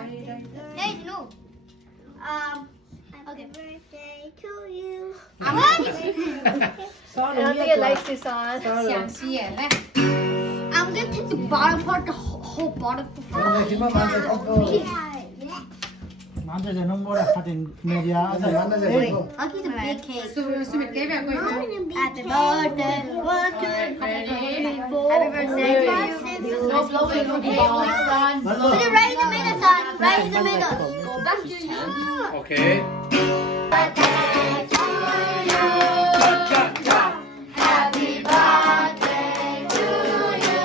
Hey, no. Okay. Birthday to you. I'm I don't think it likes this song. 想写来， I'm gonna take the bottom part, the whole bottom part. 만져서 눈물에 하든 메디아 I'll get the big cake. 苏美给边过去。 Happy birthday, happy birthday to you. No blowing on the ball. Put it right in the middle, son. Right in the middle. Go back to you. Okay. Birthday to you. Happy birthday to you.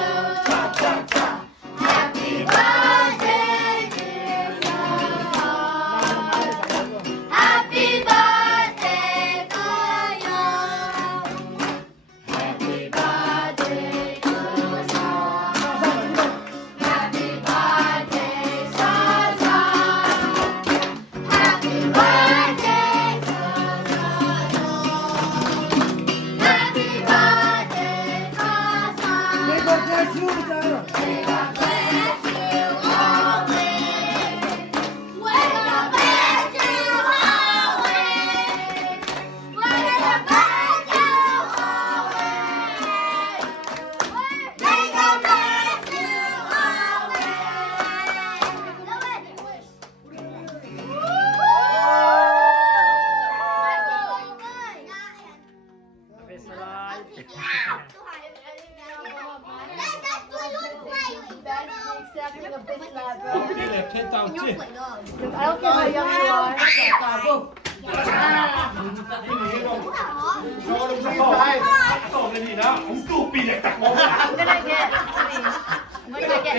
Happy birthday, dear son. Happy birthday to you. Happy birthday to son. Happy birthday, son. Happy birthday to son. Happy birthday to son. May God bless you always. May God bless you always. May God bless you always. May God bless you Accepting a bitch lab, bro. Okay, let's get down to. I don't care how young you are. Stupid. I'm gonna get, I'm gonna get